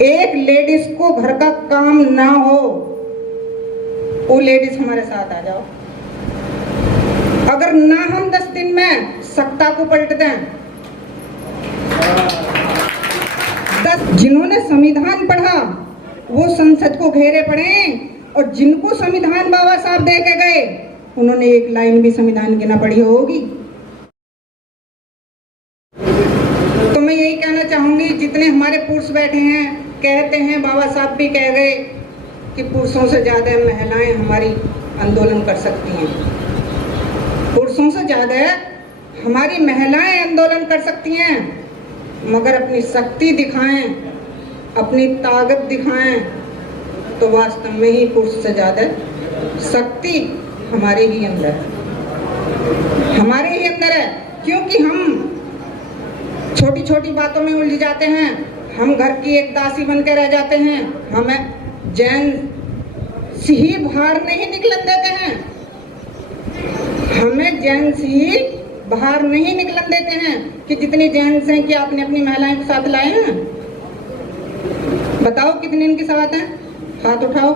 एक लेडीज को घर का काम ना हो, वो लेडीज हमारे साथ आ जाओ। अगर ना हम 10 दिन में सत्ता को पलट दें, 10 जिन्होंने संविधान पढ़ा वो संसद को घेरे पड़े, और जिनको संविधान बाबा साहब दे के गए उन्होंने एक लाइन भी संविधान की ना पढ़ी होगी। तो मैं यही कहना चाहूंगी, जितने हमारे पुरुष बैठे हैं, कहते हैं बाबा साहब भी कह गए कि पुरुषों से ज्यादा महिलाएं हमारी आंदोलन कर सकती हैं, पुरुषों से ज्यादा हमारी महिलाएं आंदोलन कर सकती हैं, मगर अपनी शक्ति दिखाएं, अपनी ताकत दिखाएं, तो वास्तव में ही पुरुष से ज्यादा शक्ति हमारे ही अंदर है, हमारे ही अंदर है। क्योंकि हम छोटी छोटी बातों में उलझ जाते हैं, हम घर की एक दासी बनकर रह जाते हैं, हमें जेंट्स ही बाहर नहीं निकलन देते हैं, हमें जेंट्स ही बाहर नहीं निकलन देते हैं। कि जितनी जेंट्स हैं कि आपने अपनी महिलाएं के साथ लाए हैं, बताओ कितने इनके साथ हैं, हाथ उठाओ।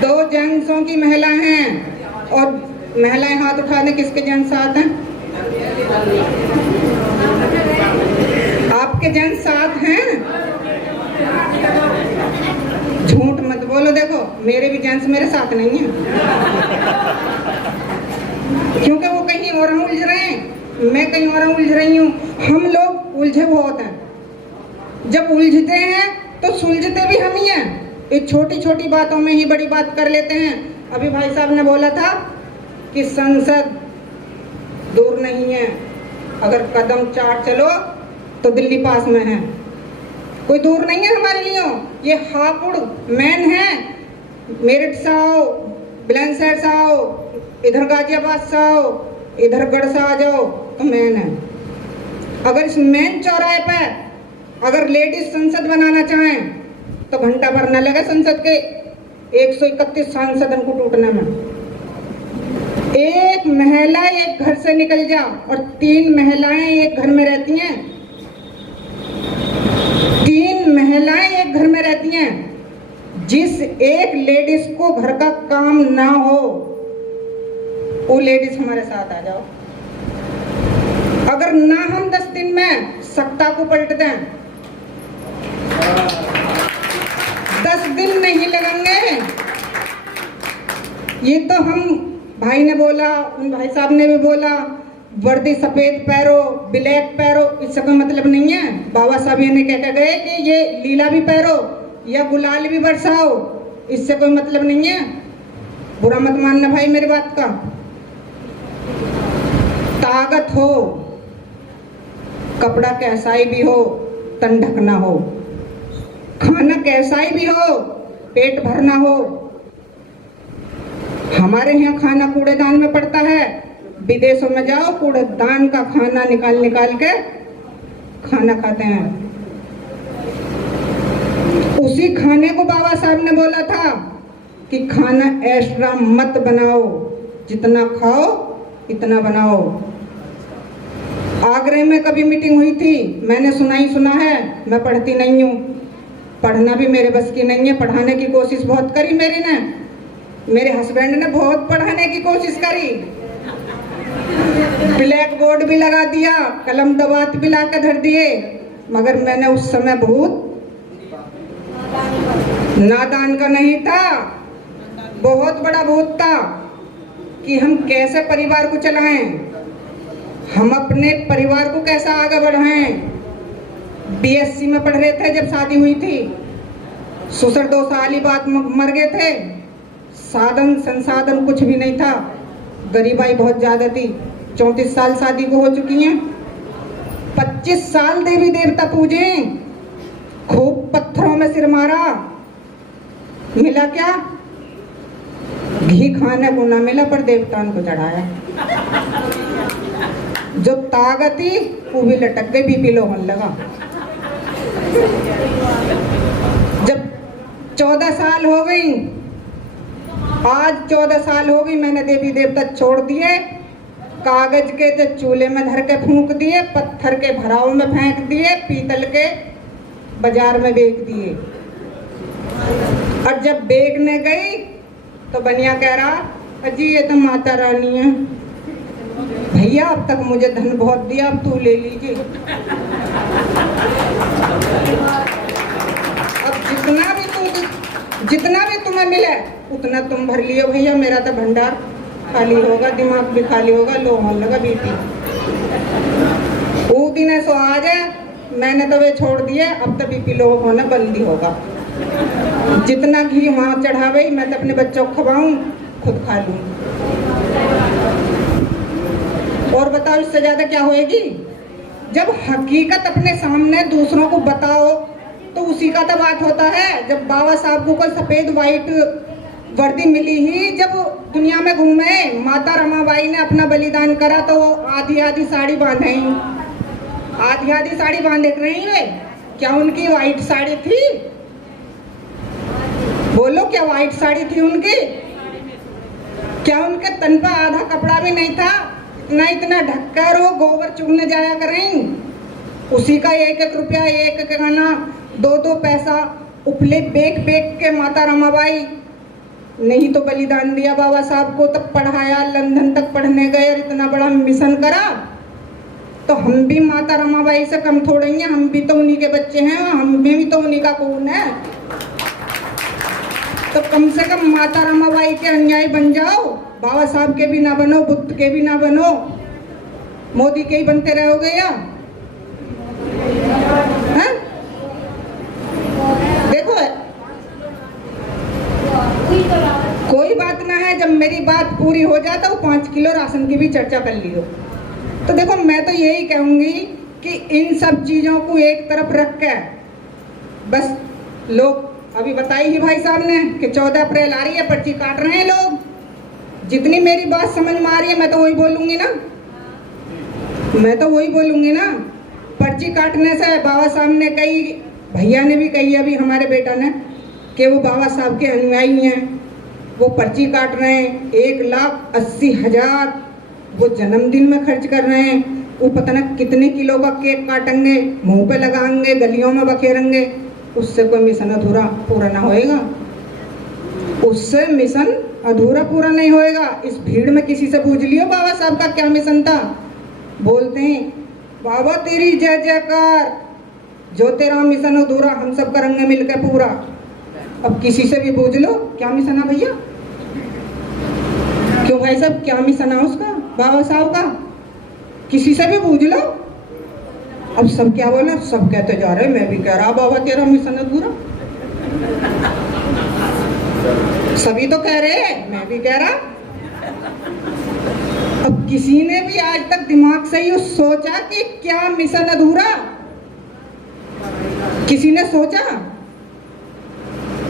2 जेंट्सों की महिला हैं, और महिलाएं हाथ उठा दें, किसके जेंट्स साथ हैं? आपके जेंट्स साथ हैं? झूठ मत बोलो, देखो मेरे भी जेंट्स मेरे साथ नहीं हैं, क्योंकि वो कहीं और उलझ रहे हैं, मैं कहीं और उलझ रही हूँ। हम लोग उलझे बहुत हैं, जब उलझते हैं तो सुलझते भी हम ही हैं। ये छोटी छोटी बातों में ही बड़ी बात कर लेते हैं। अभी भाई साहब ने बोला था कि संसद दूर नहीं है, अगर कदम 4 चलो तो दिल्ली पास में है, कोई दूर नहीं है हमारे लिए। ये हापुड़ मैन है, मेरठ से आओ, बुलंदशहर से आओ, इधर गाजियाबाद से आओ, इधर गढ़ से आ जाओ तो मैन है। अगर इस मैन चौराहे पे अगर लेडीज संसद बनाना चाहें तो घंटा भर न लगे संसद के 131 सांसदों को टूटने में। एक महिला एक घर से निकल जा, और 3 महिलाएं एक घर में रहती हैं, 3 महिलाएं एक घर में रहती हैं। जिस एक लेडीज को घर का काम ना हो, वो लेडीज हमारे साथ आ जाओ। अगर ना हम 10 दिन में सत्ता को पलट दें, 10 दिन नहीं लगेंगे। ये तो हम भाई ने बोला, भाई साहब ने भी बोला, वर्दी सफेद पैरो, ब्लैक पैरो, इससे कोई मतलब नहीं है। बाबा साहब ये कह के गए कि ये लीला भी पैरो या गुलाल भी बरसाओ, इससे कोई मतलब नहीं है। बुरा मत मानना भाई मेरी बात का। ताकत हो, कपड़ा कैसा ही भी हो, तन ढकना हो, खाना कैसा ही भी हो, पेट भरना हो। हमारे यहाँ खाना कूड़ेदान में पड़ता है, विदेशों में जाओ कूड़ेदान का खाना निकाल निकाल के खाना खाते हैं। उसी खाने को बाबा साहब ने बोला था कि खाना एक्स्ट्रा मत बनाओ, जितना खाओ इतना बनाओ। आगरे में कभी मीटिंग हुई थी, मैंने सुना है, मैं पढ़ती नहीं हूँ, पढ़ना भी मेरे बस की नहीं है। पढ़ाने की कोशिश बहुत करी मेरी ने, मेरे हस्बैंड ने बहुत पढ़ाने की कोशिश करी, ब्लैक बोर्ड भी लगा दिया, कलम दवात भी ला के धर दिए, मगर मैंने उस समय बहुत नादान का नहीं था, बहुत बड़ा भूत था कि हम कैसे परिवार को चलाएं, हम अपने परिवार को कैसा आगे बढ़ाएं। बीएससी में पढ़ रहे थे जब शादी हुई थी, ससुर 2 साल ही बाद मर गए थे, साधन संसाधन कुछ भी नहीं था, गरीबाई बहुत ज्यादा थी। 34 साल शादी को हो चुकी हैं, 25 साल देवी देवता पूजे, खूब पत्थरों में सिर मारा, मिला क्या? घी खाने को ना मिला, पर देवताओं को चढ़ाया। जो ताकत थी वो भी लटक गई, बीपी लो होने लगा। जब 14 साल हो गई, आज 14 साल हो गई, मैंने देवी देवता छोड़ दिए, कागज के तो चूल्हे में धर के फूंक दिए, पत्थर के भराव में फेंक दिए, पीतल के बाजार में बेच दिए। और जब बेचने गई तो बनिया कह रहा, अजी ये तो माता रानी है, भैया अब तक मुझे धन बहुत दिया, अब तू ले लीजिए। अब जितना भी तुम्हें मिले उतना तुम भर लियो भैया, मेरा तो भंडार खाली होगा, दिमाग भी खाली होगा, लो होने लगा बीपी। वो दिन ऐसा आ जाए, मैंने तो वे छोड़ दिए, अब तो बीपी लो होना बंद ही होगा। जितना घी वहाँ चढ़ावे मैं तो अपने बच्चों को खवाऊं, खुद खा लूं। और बताओ इससे ज्यादा क्या होएगी? जब हकीकत अपने सामने दूसरों को बताओ तो उसी का तो बात होता है। जब बाबा साहब को कोई सफेद वाइट वर्दी मिली ही, जब दुनिया में घूमे, माता रमाबाई ने अपना बलिदान करा तो वो आधी आधी साड़ी बांधे, आधी आधी साड़ी बांधे रही है। क्या उनकी वाइट साड़ी थी? बोलो, क्या वाइट साड़ी थी उनकी? क्या उनके तन पर आधा कपड़ा भी नहीं था? इतना ढककर वो गोबर चुगने जाया करें, उसी का 1-1 रुपया, 1 गाना, 2-2 पैसा उपले बेक बेक के माता रमाबाई नहीं तो बलिदान दिया बाबा साहब को, तब पढ़ाया, लंदन तक पढ़ने गए और इतना बड़ा मिशन करा। तो हम भी माता रमाबाई से कम थोड़े हैं, हम भी तो उन्हीं के बच्चे हैं, हम भी तो उन्हीं का खून है। तो कम से कम माता रमाबाई के अनुयायी बन जाओ, बाबा साहब के भी ना बनो, बुद्ध के भी ना बनो, मोदी के ही बनते रहोगे या? है? देखो, कोई बात ना है, जब मेरी बात पूरी हो जाए तो 5 किलो राशन की भी चर्चा कर लियो। तो देखो, मैं तो यही कहूंगी कि इन सब चीजों को एक तरफ रख के बस, लोग अभी बताई ही भाई साहब ने कि 14 अप्रैल आ रही है, पर्ची काट रहे हैं लोग। जितनी मेरी बात समझ में आ रही है मैं तो वही बोलूंगी ना, मैं तो वही बोलूंगी ना। पर्ची काटने से बाबा साहब ने कही, भैया ने भी कही अभी हमारे बेटा ने, कि वो बाबा साहब के अनुयायी हैं, वो पर्ची काट रहे हैं, 1,80,000 वो जन्मदिन में खर्च कर रहे हैं। वो पता ना कितने किलो का केक काटेंगे, मुंह पे लगाएंगे, गलियों में बखेरेंगे। उससे कोई मिशन अधूरा पूरा ना होएगा, उससे मिशन अधूरा पूरा नहीं होएगा। इस भीड़ में किसी से पूछ लियो बाबा साहब का क्या मिशन था, बोलते हैं बाबा तेरी जय जयकार, जो तेरा मिशन अधूरा हम सब करेंगे मिलकर पूरा। अब किसी से भी पूछ लो क्या मिशन है भैया, क्यों भाई साहब क्या मिशन है उसका, बाबा साहब का, किसी से भी पूछ लो। अब सब क्या बोले, सब कहते जा रहे, मैं भी कह रहा बाबा तेरा मिशन अधूरा, सभी तो कह रहे हैं, मैं भी कह रहा। अब किसी ने भी आज तक दिमाग से ही सोचा कि क्या मिशन अधूरा, किसी ने सोचा?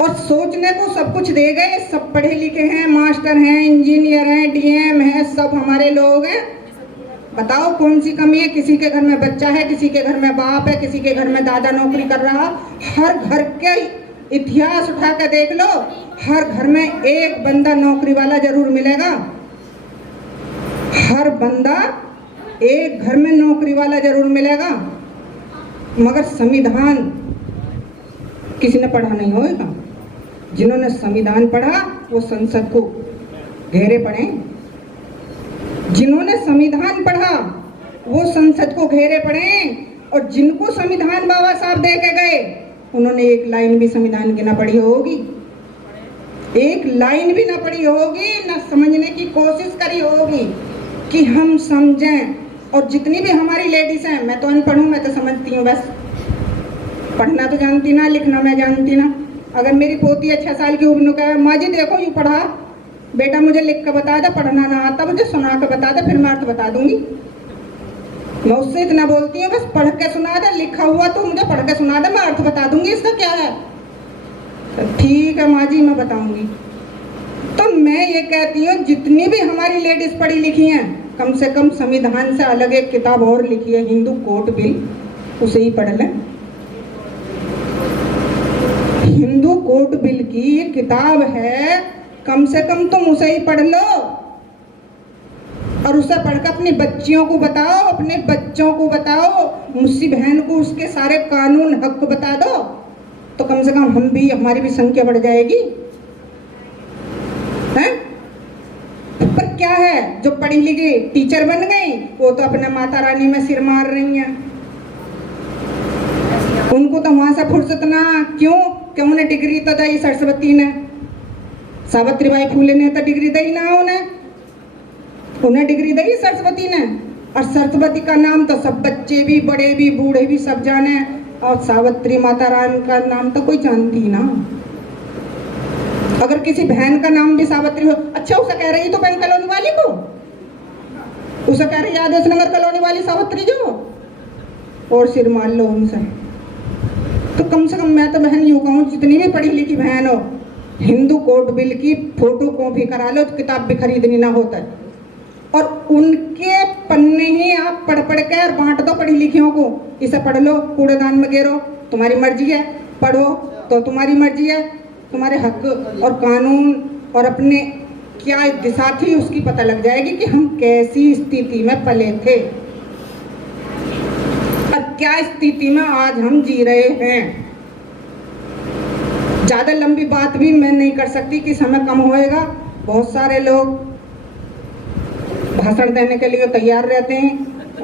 और सोचने को सब कुछ दे गए, सब पढ़े लिखे हैं, मास्टर हैं, इंजीनियर हैं, डीएम हैं, सब हमारे लोग हैं। बताओ कौन सी कमी है? किसी के घर में बच्चा है, किसी के घर में बाप है, किसी के घर में दादा नौकरी कर रहा। हर घर के इतिहास उठा कर देख लो, हर घर में एक बंदा नौकरी वाला जरूर मिलेगा, हर बंदा एक घर में नौकरी वाला जरूर मिलेगा। मगर संविधान किसी ने पढ़ा नहीं होगा। जिन्होंने संविधान पढ़ा वो संसद को घेरे पड़े, जिन्होंने संविधान पढ़ा वो संसद को घेरे पड़े, और जिनको संविधान बाबा साहब दे के गए उन्होंने एक लाइन भी संविधान की ना पढ़ी होगी, एक लाइन भी ना पढ़ी होगी, ना समझने की कोशिश करी होगी कि हम समझें। और जितनी भी हमारी लेडीज हैं, मैं तो अनपढ़ हूँ, मैं तो समझती हूँ, बस पढ़ना तो जानती ना, लिखना मैं जानती ना। अगर मेरी पोती 6 साल की उम्र का है, माँ जी देखो यूँ पढ़ा, बेटा मुझे लिख कर बता दे, पढ़ना ना आता मुझे सुना कर बता दे, फिर मैं अर्थ बता दूंगी। मैं उससे इतना बोलती हूँ, बस पढ़ के सुना दे, लिखा हुआ तो मुझे पढ़ के सुना दे, मैं अर्थ बता दूंगी, इसका क्या है। तो ठीक है माँ जी मैं बताऊंगी। तो मैं ये कहती हूँ जितनी भी हमारी लेडीज पढ़ी लिखी हैं, कम से कम संविधान से अलग एक किताब और लिखी है, हिंदू कोर्ट बिल, उसे ही पढ़ लें। हिंदू कोर्ट बिल की ये किताब है, कम से कम तुम उसे ही पढ़ लो। और उसे पढ़कर अपनी बच्चियों को बताओ, अपने बच्चों को बताओ, मुझसी बहन को उसके सारे कानून हक बता दो, तो कम से कम हम भी, हमारी भी संख्या बढ़ जाएगी। हैं? पर क्या है, जो पढ़ी लिखी टीचर बन गई वो तो अपने माता रानी में सिर मार रही हैं। उनको तो वहां से फुर्सत ना, क्यों कि उन्हें डिग्री तो दी सरस्वती ने, सावित्रीबाई फूले ने तो डिग्री दी ना, उन्हें डिग्री दी सरस्वती ने। और सरस्वती का नाम तो सब बच्चे भी, बड़े भी, बूढ़े भी सब जाने, और सावित्री माता रानी का नाम तो कोई जानती ना। अगर किसी बहन का नाम भी सावित्री हो, अच्छा उसे कह रही तो बैंक कॉलोनी वाली को, उसे कह रही आदेश नगर कॉलोनी वाली सावित्री जो, और सिर मार लो उनसे। तो कम से कम मैं तो बहन यूँ कहूँ, जितनी भी पढ़ी लिखी बहन हो, हिंदू कोर्ट बिल की फोटो कॉपी करा लो, किताब भी खरीदनी ना होता है, और उनके पन्ने ही आप पढ़ पढ़ के और बांट दो पढ़ी लिखियों को। इसे पढ़ लो, कूड़ेदान में गिरो, तुम्हारी मर्जी है, पढ़ो तो तुम्हारी मर्जी है, तुम्हारे हक और कानून और अपने क्या दिशा थी उसकी पता लग जाएगी कि हम कैसी स्थिति में पले थे और क्या स्थिति में आज हम जी रहे हैं। ज्यादा लंबी बात भी मैं नहीं कर सकती कि समय कम होएगा। बहुत सारे लोग भाषण देने के लिए तैयार रहते हैं,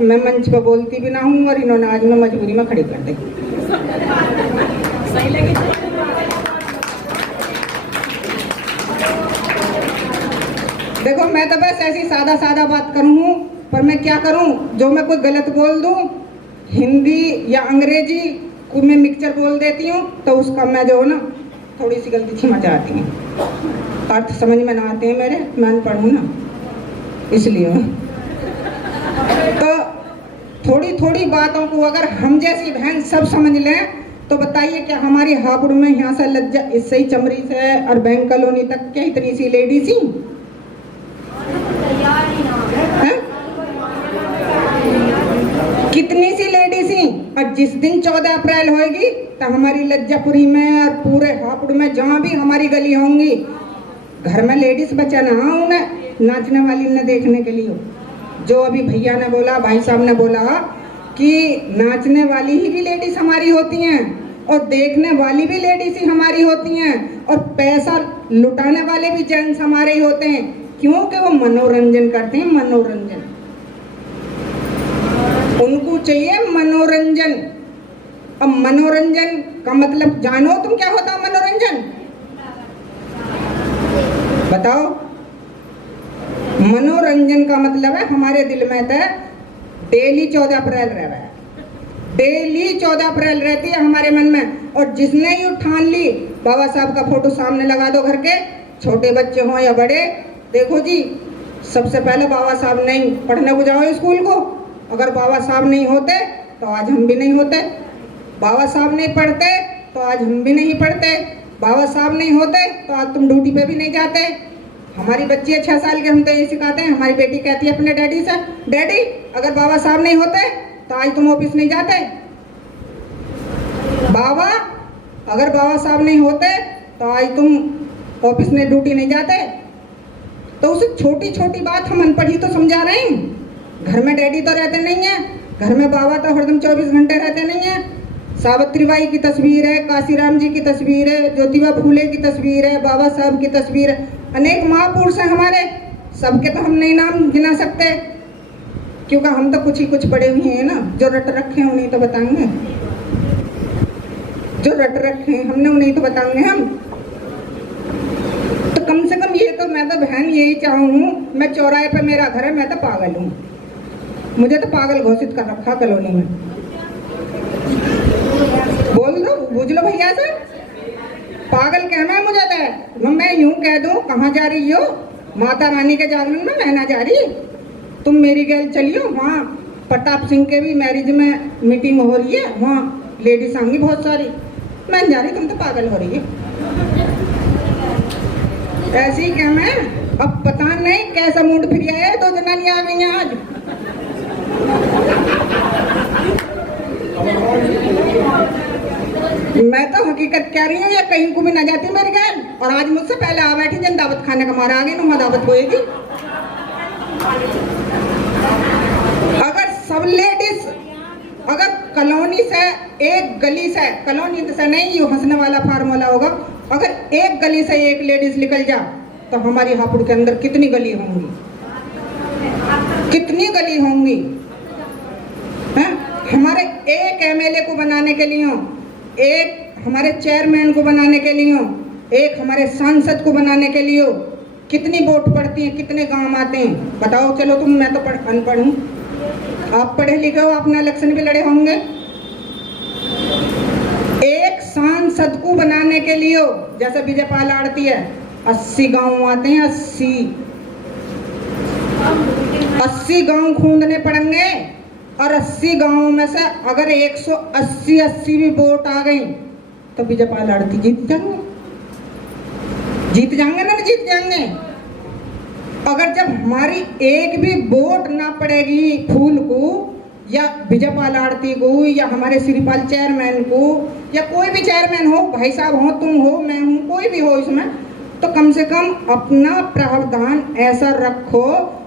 मैं मंच पर बोलती भी ना हूँ, और इन्होंने आज मैं मजबूरी में खड़ी कर दी। देखो मैं तो बस ऐसी सादा सादा बात करूँ, पर मैं क्या करूँ, जो मैं कोई गलत बोल दूँ, हिंदी या अंग्रेजी को मैं मिक्सचर बोल देती हूँ, तो उसका मैं जो है ना थोड़ी सी गलती छिमा जाती हूँ, अर्थ समझ में ना आते हैं मेरे, मैं अनपढ़ हूँ ना, इसलिए। तो थोड़ी थोड़ी बातों को अगर हम जैसी बहन सब समझ लें, तो बताइए क्या हमारी हापुड़ में यहाँ से लज्जा, इससे ही चमरी से और बैंक कॉलोनी तक क्या इतनी सी लेडीज ही हैं? कितनी सी लेडीज ही। और जिस दिन 14 अप्रैल होगी तो हमारी लज्जापुरी में और पूरे हापुड़ में जहाँ भी हमारी गली होंगी, घर में लेडीज बचा ना उन्हें नाचने वाली न देखने के लिए। जो अभी भैया ने बोला, भाई साहब ने बोला कि नाचने वाली ही भी लेडीज हमारी होती हैं और देखने वाली भी लेडीज ही हमारी होती हैं, और पैसा लुटाने वाले भी जेंट्स हमारे ही होते हैं, क्योंकि वो मनोरंजन करते हैं, मनोरंजन उनको चाहिए मनोरंजन। अब मनोरंजन का मतलब जानो तुम क्या होता है मनोरंजन, बताओ। मनोरंजन का मतलब है हमारे दिल में तो डेली 14 अप्रैल रह रहा है, डेली 14 अप्रैल रहती है हमारे मन में। और जिसने ये ठान ली बाबा साहब का फोटो सामने लगा दो घर के, छोटे बच्चे हों या बड़े, देखो जी सबसे पहले बाबा साहब नहीं पढ़ने को जाओ स्कूल को। अगर बाबा साहब नहीं होते तो आज हम भी नहीं होते, बाबा साहब नहीं पढ़ते तो आज हम भी नहीं पढ़ते, बाबा साहब नहीं होते तो आज तुम ड्यूटी पे भी नहीं जाते। हमारी बच्ची है 6 साल की, हम तो ये सिखाते हैं, हमारी बेटी कहती है अपने डैडी से, डैडी अगर बाबा साहब नहीं होते तो आज तुम ऑफिस नहीं जाते, बाबा अगर बाबा साहब नहीं होते तो आज तुम ऑफिस में ड्यूटी नहीं जाते। तो उसे छोटी छोटी बात हम अनपढ़ ही तो समझा रहे हैं। घर में डैडी तो रहते नहीं है, घर में बाबा तो हरदम 24 घंटे रहते नहीं है। सावित्रीबाई की तस्वीर है, काशीराम जी की तस्वीर है, ज्योतिबा फूले की तस्वीर है, बाबा साहब की तस्वीर है, अनेक महापुरुष हैं हमारे, सबके तो हम नहीं नाम गिना सकते, क्योंकि हम तो कुछ ही कुछ पढ़े हुए हैं ना। जो रट रखे हैं उन्हें तो बताएंगे, जो रट रखे हैं हमने उन्हें तो बताएंगे हम। तो कम से कम ये तो मैं तो बहन यही चाहूँ, मैं चौराहे पे मेरा घर है, मैं तो पागल हूँ, मुझे तो पागल घोषित कर रखा कॉलोनी में। बोल दो, बुझ लो भैया से, पागल कहना है मुझे तो। मैं यूं कह दूं, कहाँ जा रही हो, माता रानी के जागरण में, मैं ना जा रही, तुम मेरी गैल चलियो, वहाँ प्रताप सिंह के भी मैरिज में मीटिंग हो रही है, वहाँ लेडीज आएंगी बहुत सारी, मैं जा रही, तुम तो पागल हो रही है। ऐसे ही क्या मैं, अब पता नहीं कैसा मूड फिर आया है, 2 जनानी आ गई हैं आज। मैं तो हकीकत कह रही हूँ, या कहीं को भी ना जाती मेरी गैल, और आज मुझसे पहले आ बैठी, जन दावत खाने का मारा आ गई ना, दावत होएगी। जब लेडीज अगर कॉलोनी से एक गली से, कॉलोनी से नहीं, ये हंसने वाला फार्मूला होगा, अगर एक गली से एक लेडीज निकल जा तो हमारी हापुड़ के अंदर कितनी गली होंगी, कितनी गली होंगी हैं? हमारे एक एमएलए को बनाने के लिए, एक हमारे चेयरमैन को बनाने के लिए, एक हमारे सांसद को बनाने के लिए कितनी वोट पड़ती है, कितने गांव आते हैं बताओ। चलो तुम, मैं तो अनपढ़ हूँ, आप पढ़े लिखे हो, अपना इलेक्शन भी लड़े होंगे। एक सांसद को बनाने के लिए जैसे बीजेपाल आड़ती है 80 गांव आते हैं, 80 गांव खूंदने पड़ेंगे, और 80 गांवों में से अगर 180 भी वोट आ गई तो बीजेपाल आड़ती जीत जाएंगे, जीत जाएंगे ना, जीत जाएंगे। अगर जब हमारी एक भी वोट ना पड़ेगी फूल को या बीजेपाल आड़ती को या हमारे श्रीपाल चेयरमैन को या कोई भी चेयरमैन हो, भाई साहब हो, तुम हो, मैं हूं, कोई भी हो इसमें, तो कम से कम अपना प्रावधान ऐसा रखो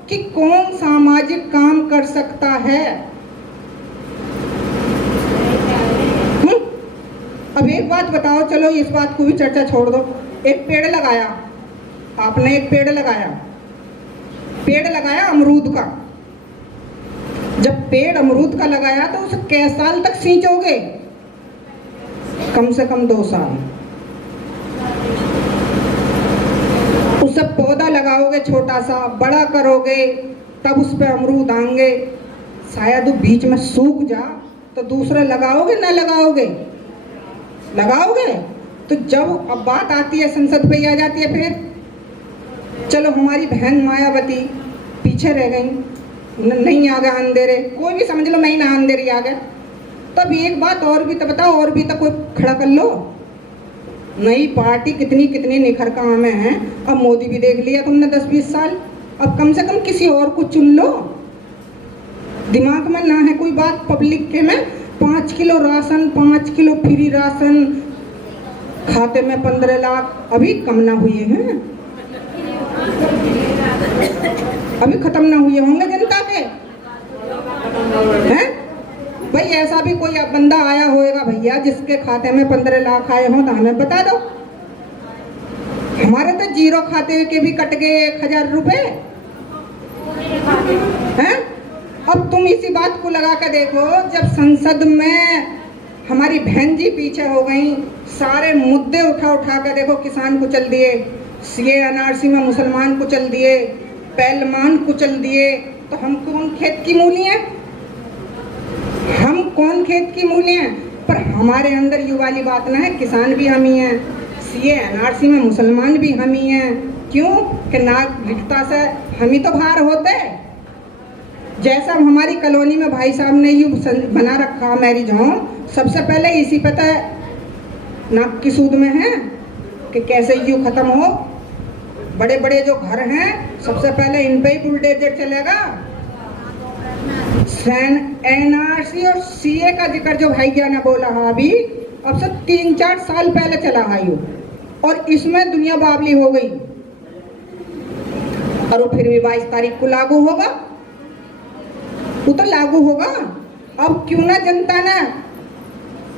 कि कौन सामाजिक काम कर सकता है। अब एक बात बताओ, चलो इस बात को भी चर्चा छोड़ दो। एक पेड़ लगाया आपने, एक पेड़ लगाया अमरूद का। जब पेड़ अमरूद का लगाया तो उसे कै साल तक सींचोगे? कम से कम 2 साल। उसे पौधा लगाओगे, छोटा सा बड़ा करोगे, तब उस पर अमरूद आएंगे। शायद वो बीच में सूख जा तो दूसरे लगाओगे ना लगाओगे? लगाओगे। तो जब अब बात आती है संसद पे आ जाती है, फिर चलो हमारी बहन मायावती पीछे रह गई, नहीं आ गया अंधेरे, कोई भी समझ लो नहीं ना अंधेरी आ गया। तब एक बात और भी तो बताओ, और भी तो कोई खड़ा कर लो। नई पार्टी कितनी कितनी निखर काम में है। अब मोदी भी देख लिया तुमने 10-20 साल, अब कम से कम किसी और को चुन लो। दिमाग में ना है कोई बात पब्लिक के में 5 kilo ration, 5 kilo free ration, खाते में 15 लाख अभी कम ना हुए हैं, अभी खत्म ना हुए होंगे जनता के हैं। भाई ऐसा भी कोई बंदा आया होएगा भैया जिसके खाते में 15 लाख आए हों तो हमें बता दो। हमारे तो जीरो खाते के भी कट गए 1000 रुपए हैं। अब तुम इसी बात को लगा कर देखो, जब संसद में हमारी बहन जी पीछे हो गई, सारे मुद्दे उठा कर देखो, किसान को चल दिए, सीए एनआरसी में मुसलमान को चल दिए, पहलवान को चल दिए, तो हम कौन खेत की मूली हैं? हम कौन खेत की मूली हैं? पर हमारे अंदर ये वाली बात ना है, किसान भी हम ही हैं, सीए एनआरसी में मुसलमान भी हम ही हैं। क्यों कि नागरिकता से हम ही तो बाहर होते। जैसा हमारी कॉलोनी में भाई साहब ने यू बना रखा मैरिज होम, सबसे पहले इसी पता है नाक की सूद में है कि कैसे यू खत्म हो। बड़े बड़े जो घर हैं सबसे पहले इन पे ही बुलडोजर चलेगा। एनआरसी और सीए का जिक्र जो भाई क्या ने बोला है अभी, अब से 3-4 साल पहले चला है यू, और इसमें दुनिया बावली हो गई, और वो फिर भी 22 तारीख को लागू होगा। वो तो लागू होगा। अब क्यों ना जनता ने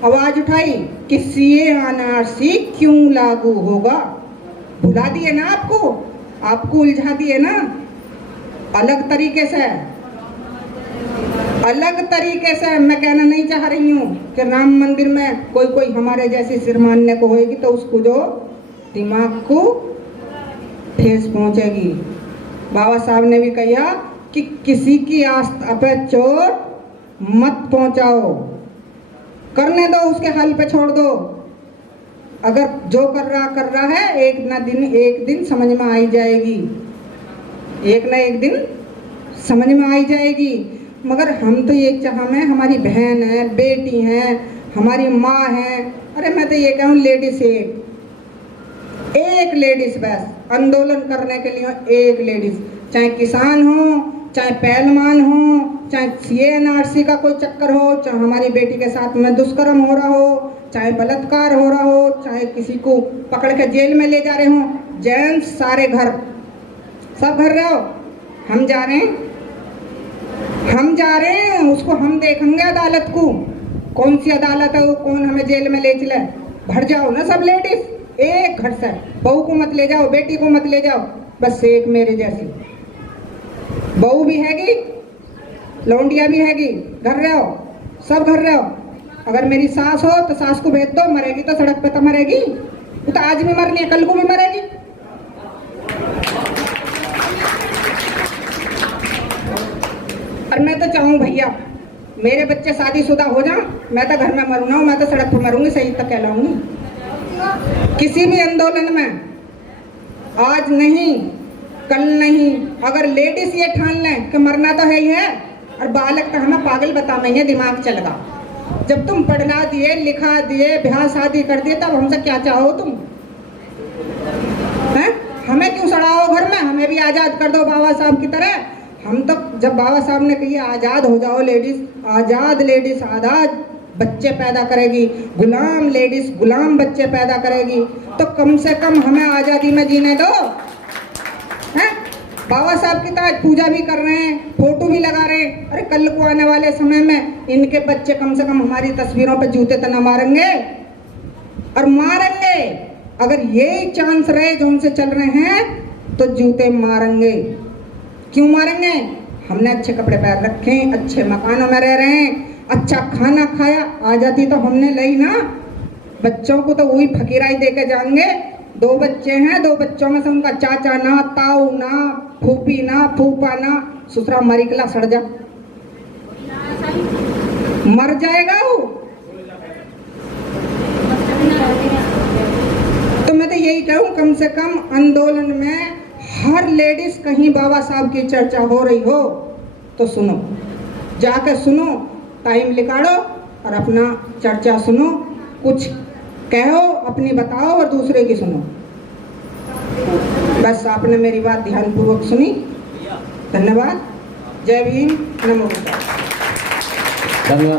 आवाज उठाई कि सीए एनआरसी क्यों लागू होगा? भुला दिए ना आपको उलझा दिए ना। अलग तरीके से मैं कहना नहीं चाह रही हूँ कि राम मंदिर में कोई हमारे जैसी सिर मानने को होएगी तो उसको जो दिमाग को ठेस पहुंचेगी। बाबा साहब ने भी कहा कि किसी की आस्था पे चोट मत पहुंचाओ, करने दो, उसके हाल पे छोड़ दो। अगर जो कर रहा है एक दिन समझ में आई जाएगी, एक ना एक दिन समझ में आई जाएगी। मगर हम तो ये चाह में हमारी बहन है, बेटी है, हमारी माँ है। अरे मैं तो ये कहूँ लेडीज एक लेडीज बस आंदोलन करने के लिए, एक लेडीज, चाहे किसान हो, चाहे पहलवान हो, चाहे सीएनआरसी का कोई चक्कर हो, चाहे हमारी बेटी के साथ में दुष्कर्म हो रहा हो, चाहे बलात्कार हो रहा हो, चाहे किसी को पकड़ के जेल में ले जा रहे हो, जेंट्स सारे घर सब घर रहो, हम जा रहे हैं, हम जा रहे हैं, उसको हम देखेंगे अदालत को, कौन सी अदालत है वो, कौन हमें जेल में ले चले। भर जाओ ना सब लेडीज एक घर से, बहू को मत ले जाओ, बेटी को मत ले जाओ, बस एक मेरे जैसी बहू भी हैगी, लौंडिया भी हैगी, घर रहो, सब घर रहो। अगर मेरी सास हो तो सास को भेज दो, मरेगी तो सड़क पे तो मरेगी, वो तो आज भी मरनी है, कल को भी मरेगी। और मैं तो चाहूँ भैया मेरे बच्चे शादीशुदा हो जाओ, मैं तो घर में मरू ना, मैं तो सड़क पर मरूंगी, सही तक कहलाऊंगी। किसी भी आंदोलन में आज नहीं कल नहीं, अगर लेडीज ये ठान लें कि मरना तो है ही है, और बालक तो हमें पागल बताएंगे, दिमाग चलेगा। जब तुम पढ़ना दिए, लिखा दिए, ब्याह शादी कर दिए, तब हमसे क्या चाहो तुम हैं? हमें क्यों सड़ाओ घर में, हमें भी आजाद कर दो बाबा साहब की तरह। हम तो जब बाबा साहब ने कही आजाद हो जाओ लेडीज, आजाद लेडीज आजाद बच्चे पैदा करेगी, गुलाम लेडीज गुलाम बच्चे पैदा करेगी, तो कम से कम हमें आजादी में जीने दो हैं? बाबा साहब की तरह पूजा भी कर रहे हैं, फोटो भी लगा रहे हैं। अरे कल को आने वाले समय में इनके बच्चे कम से कम हमारी तस्वीरों पे जूते तो न मारेंगे, और मारेंगे अगर यही चांस रहे जो उनसे चल रहे हैं तो जूते मारेंगे। क्यों मारेंगे? हमने अच्छे कपड़े पहन रखे हैं, अच्छे मकानों में रह रहे हैं, अच्छा खाना खाया, आजादी तो हमने ली ना। बच्चों को तो वही फकीराई दे के जाएंगे। 2 बच्चे हैं, 2 बच्चों में से उनका चाचा ना, ताऊ ना, फूफी ना, फूफा ना, ससुरा मरिकला सड़ जा, मर जाएगा वो। तो मैं तो यही कहूँ, कम से कम आंदोलन में हर लेडीज कहीं बाबा साहब की चर्चा हो रही हो तो सुनो, जाके सुनो, टाइम निकालो और अपना चर्चा सुनो, कुछ कहो, अपनी बताओ और दूसरे की सुनो। बस आपने मेरी बात ध्यानपूर्वक सुनी, धन्यवाद। जय भीम, नमो बुद्धाय। धन्यवाद।